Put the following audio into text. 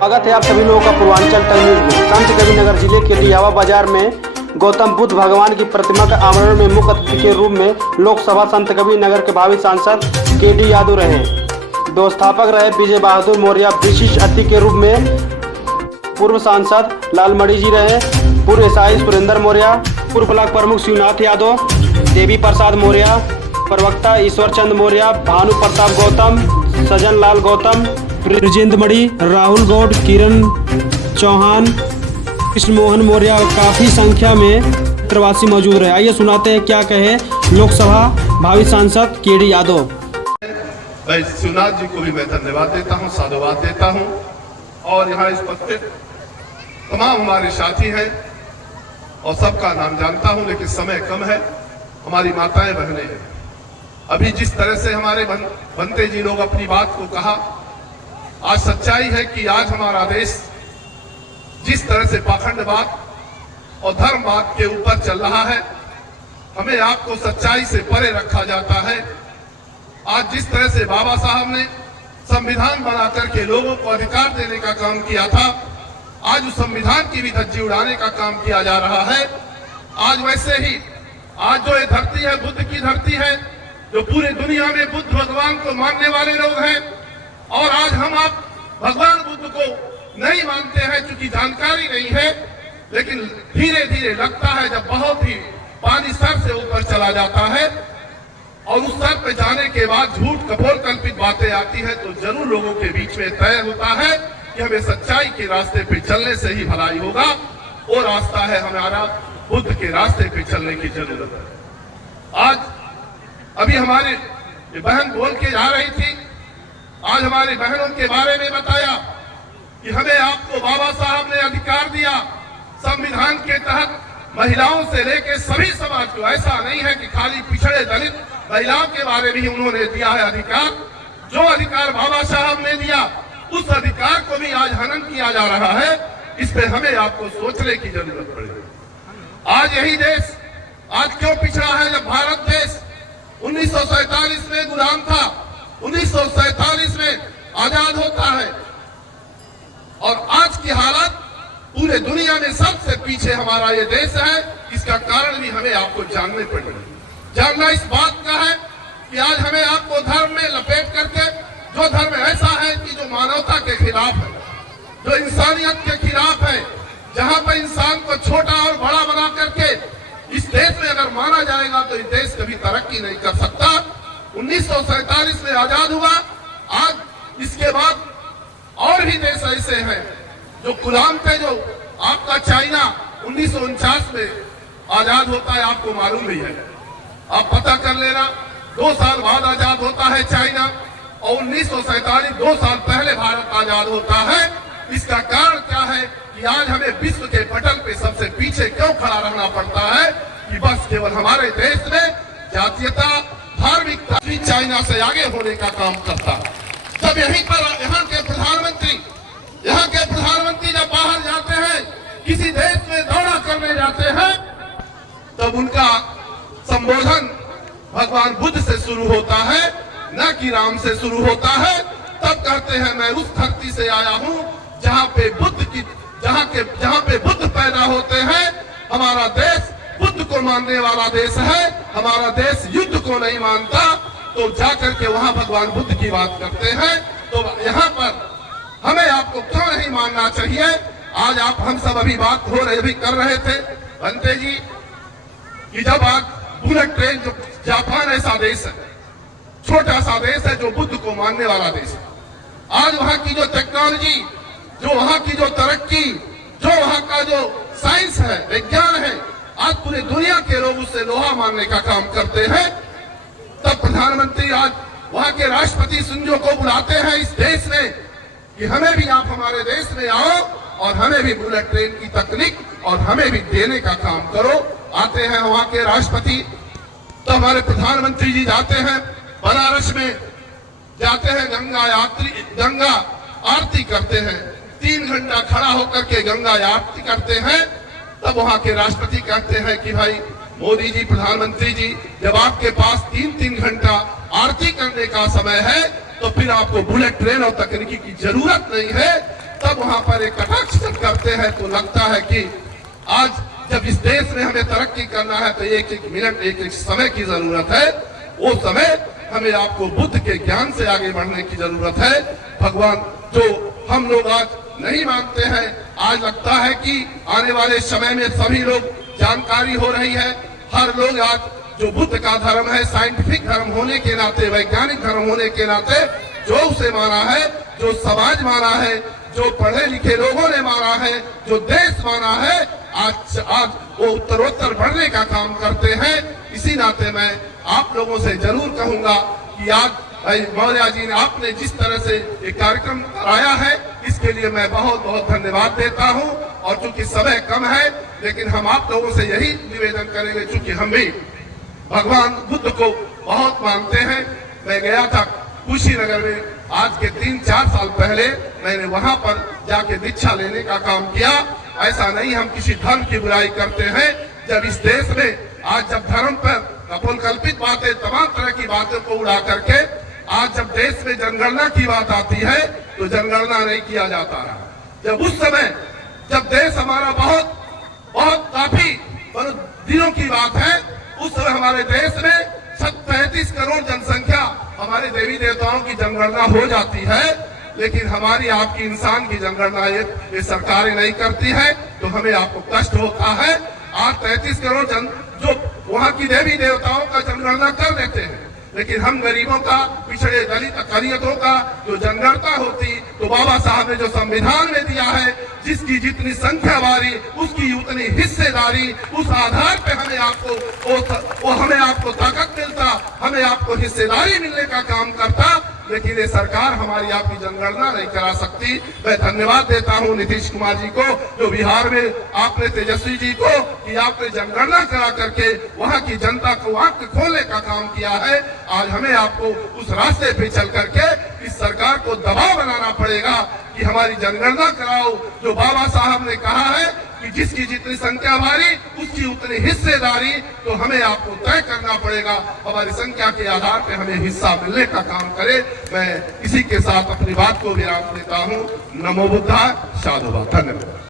स्वागत है आप सभी लोगों का पूर्वांचल तक न्यूज में। संत कबीरनगर जिले के डियावा बाजार में गौतम बुद्ध भगवान की प्रतिमा के आमरण में मुख्य अतिथि के रूप में लोकसभा संत कबीरनगर के भावी सांसद के.डी. यादव रहे। व्यवस्थापक रहे विजय बहादुर मौर्य। विशिष्ट अतिथि के रूप में पूर्व सांसद लालमणि जी रहे, पूर्व एसआई सुरेंद्र मौर्य, पूर्व ब्लॉक प्रमुख शिवनाथ यादव, देवी प्रसाद मौर्य, प्रवक्ता ईश्वर चंद मौर्य, भानु प्रताप गौतम, सजन लाल गौतम, ब्रजेंद्र मणि, राहुल गौड़, किरण चौहान, कृष्ण मोहन मौर्य काफी संख्या में प्रवासी मौजूद रहे। आइए सुनाते हैं क्या कहे लोकसभा भावी सांसद के.डी. यादव। मैं शिवनाथ जी को भी मैं धन्यवाद देता हूं, साधुवाद देता हूं। और यहाँ उपस्थित तमाम हमारे साथी हैं और सबका नाम जानता हूं, लेकिन समय कम है। हमारी माताएं बहनें हैं। अभी जिस तरह से हमारे बनते जी लोग अपनी बात को कहा, आज सच्चाई है कि आज हमारा देश जिस तरह से पाखंडवाद और धर्मवाद के ऊपर चल रहा है, हमें आपको सच्चाई से परे रखा जाता है। आज जिस तरह से बाबा साहब ने संविधान बनाकर के लोगों को अधिकार देने का काम किया था, आज उस संविधान की भी धज्जी उड़ाने का काम किया जा रहा है। आज वैसे ही आज जो ये धरती है बुद्ध की धरती है, जो पूरी दुनिया में बुद्ध भगवान को मानने वाले लोग हैं, और आज हम आप भगवान बुद्ध को नहीं मानते हैं क्योंकि जानकारी नहीं है। लेकिन धीरे धीरे लगता है जब बहुत ही पानी सर से ऊपर चला जाता है और उस सर पे जाने के बाद झूठ कपोल कल्पित बातें आती है, तो जरूर लोगों के बीच में तय होता है कि हमें सच्चाई के रास्ते पे चलने से ही भलाई होगा। वो रास्ता है हमारा बुद्ध के रास्ते पे चलने की जरूरत है। आज अभी हमारी बहन बोल के जा रही थी, आज हमारी बहनों के बारे में बताया कि हमें आपको बाबा साहब ने अधिकार दिया संविधान के तहत महिलाओं से लेकर सभी समाज को। ऐसा नहीं है कि खाली पिछड़े दलित महिलाओं के बारे में ही उन्होंने दिया है अधिकार। जो अधिकार बाबा साहब ने दिया उस अधिकार को भी आज हनन किया जा रहा है। इस पे हमें आपको सोचने की जरूरत पड़ेगी। आज यही देश आज क्यों पिछड़ा है? जब भारत देश 1947 में गुलाम था, 1947 में आजाद होता है, और आज की हालत पूरे दुनिया में सबसे पीछे हमारा ये देश है। इसका कारण भी हमें आपको जानने पड़ेगा। जानना इस बात का है कि आज हमें आपको धर्म में लपेट करके, जो धर्म ऐसा है कि जो मानवता के खिलाफ है, जो इंसानियत के खिलाफ है, जहां पर इंसान को छोटा और बड़ा बना करके इस देश में अगर माना जाएगा तो ये देश कभी तरक्की नहीं कर सकता। 1947 में आजाद हुआ, आज इसके बाद और भी देश ऐसे हैं जो गुलाम थे। जो आपका चाइना 1949 में आजाद होता है, आपको मालूम भी है, आप पता कर लेना। 2 साल बाद आजाद होता है चाइना, और 1947 2 साल पहले भारत आजाद होता है। इसका कारण क्या है कि आज हमें विश्व के पटल पे सबसे पीछे क्यों खड़ा रहना पड़ता है? कि बस केवल हमारे देश में जातीयता, धार्मिकता भी चाइना से आगे होने का काम करता है। जब यहीं पर यहाँ के प्रधानमंत्री जब बाहर जाते हैं, किसी देश में दौरा करने जाते हैं, तब उनका संबोधन भगवान बुद्ध से शुरू होता है, न कि राम से शुरू होता है। तब कहते हैं मैं उस धरती से आया हूँ जहाँ पे बुद्ध पैदा होते हैं। हमारा देश बुद्ध को मानने वाला देश है। हमारा देश युद्ध को नहीं मानता, तो जाकर के वहाँ भगवान बुद्ध की बात करते हैं। तो यहाँ पर हमें आपको क्यों नहीं मानना चाहिए? आज हम सब अभी बात कर रहे थे बनते जी कि जब आज बुलेट ट्रेन, जो जापान ऐसा देश है, छोटा सा देश है जो बुद्ध को मानने वाला देश है, आज वहाँ की जो टेक्नोलॉजी, जो वहाँ की जो तरक्की, जो वहाँ का जो साइंस है, विज्ञान है, आज पूरी दुनिया के लोग उससे लोहा मानने का काम करते हैं। तब प्रधानमंत्री आज वहाँ के राष्ट्रपति शिंजो को बुलाते हैं इस देश में कि हमें भी आप हमारे देश में आओ और हमें भी बुलेट ट्रेन की तकनीक और हमें भी देने का काम करो। आते हैं वहाँ के राष्ट्रपति, तो हमारे प्रधानमंत्री जी जाते हैं बनारस में, जाते हैं गंगा आरती करते हैं, 3 घंटा खड़ा होकर के गंगा आरती करते हैं। तब वहाँ के राष्ट्रपति कहते हैं कि भाई मोदी जी, प्रधानमंत्री जी, जब आपके पास 3-3 घंटा आरती करने का समय है तो फिर आपको बुलेट ट्रेन और तकनीकी की जरूरत नहीं है। तब वहां पर एक कटाक्ष जब करते हैं तो लगता है कि आज जब इस देश में हमें तरक्की करना है तो एक एक मिनट एक एक समय की जरूरत है। वो समय हमें आपको बुद्ध के ज्ञान से आगे बढ़ने की जरूरत है। भगवान जो हम लोग आज नहीं मानते हैं, आज लगता है कि आने वाले समय में सभी लोग जानकारी हो रही है। हर लोग आज जो बुद्ध का धर्म है, साइंटिफिक धर्म होने के नाते, वैज्ञानिक धर्म होने के नाते जो उसे माना है, जो समाज माना है, जो पढ़े लिखे लोगों ने माना है, जो देश माना है, आज वो उत्तरोत्तर बढ़ने का काम करते हैं। इसी नाते मैं आप लोगों से जरूर कहूंगा कि आज मौर्य जी ने आपने जिस तरह से एक कार्यक्रम कराया है, इसके लिए मैं बहुत बहुत धन्यवाद देता हूं। और चूंकि समय कम है, लेकिन हम आप लोगों से यही निवेदन करेंगे, चूंकि हम भी भगवान बुद्ध को बहुत मानते हैं। मैं गया था कुशीनगर में आज के 3-4 साल पहले, मैंने वहां पर जाके दीक्षा लेने का काम किया। ऐसा नहीं हम किसी धर्म की बुराई करते हैं। जब इस देश में आज जब धर्म पर कपोलकल्पित बातें, तमाम तरह की बातों को उड़ा करके आज जब देश में जनगणना की बात आती है तो जनगणना नहीं किया जाता है। जब उस समय जब देश हमारा बहुत काफी दिनों की बात है, उस समय हमारे देश में 33 करोड़ जनसंख्या, हमारे देवी देवताओं की जनगणना हो जाती है, लेकिन हमारी आपकी इंसान की जनगणना ये सरकारें नहीं करती है, तो हमें आपको कष्ट होता है। आज 33 करोड़ जन जो वहां की देवी देवताओं का जनगणना कर देते हैं, लेकिन हम गरीबों का, पिछड़े दलित अकलियतों का जो जनगणना होती, तो बाबा साहब ने जो संविधान में दिया है, जिसकी जितनी संख्या बारी उसकी उतनी हिस्सेदारी, उस आधार पे हमें आपको ताकत मिलता, हमें आपको हिस्सेदारी मिलने का काम करता। लेकिन ये सरकार हमारी आपकी जनगणना नहीं करा सकती। मैं धन्यवाद देता हूं नीतीश कुमार जी को, जो बिहार में आपने, तेजस्वी जी को, कि आपने जनगणना करा करके वहां की जनता को आंख खोलने का काम किया है। आज हमें आपको उस रास्ते पे चल करके इस सरकार को दबाव बनाना पड़ेगा कि हमारी जनगणना कराओ। जो बाबा साहब ने कहा है कि जिसकी जितनी संख्या भारी उसकी उतनी हिस्सेदारी, तो हमें आपको तय करना पड़ेगा। हमारी संख्या के आधार पे हमें हिस्सा मिलने का काम करे। मैं इसी के साथ अपनी बात को विराम देता हूँ। नमो बुद्धाय, साधुवाद, धन्यवाद।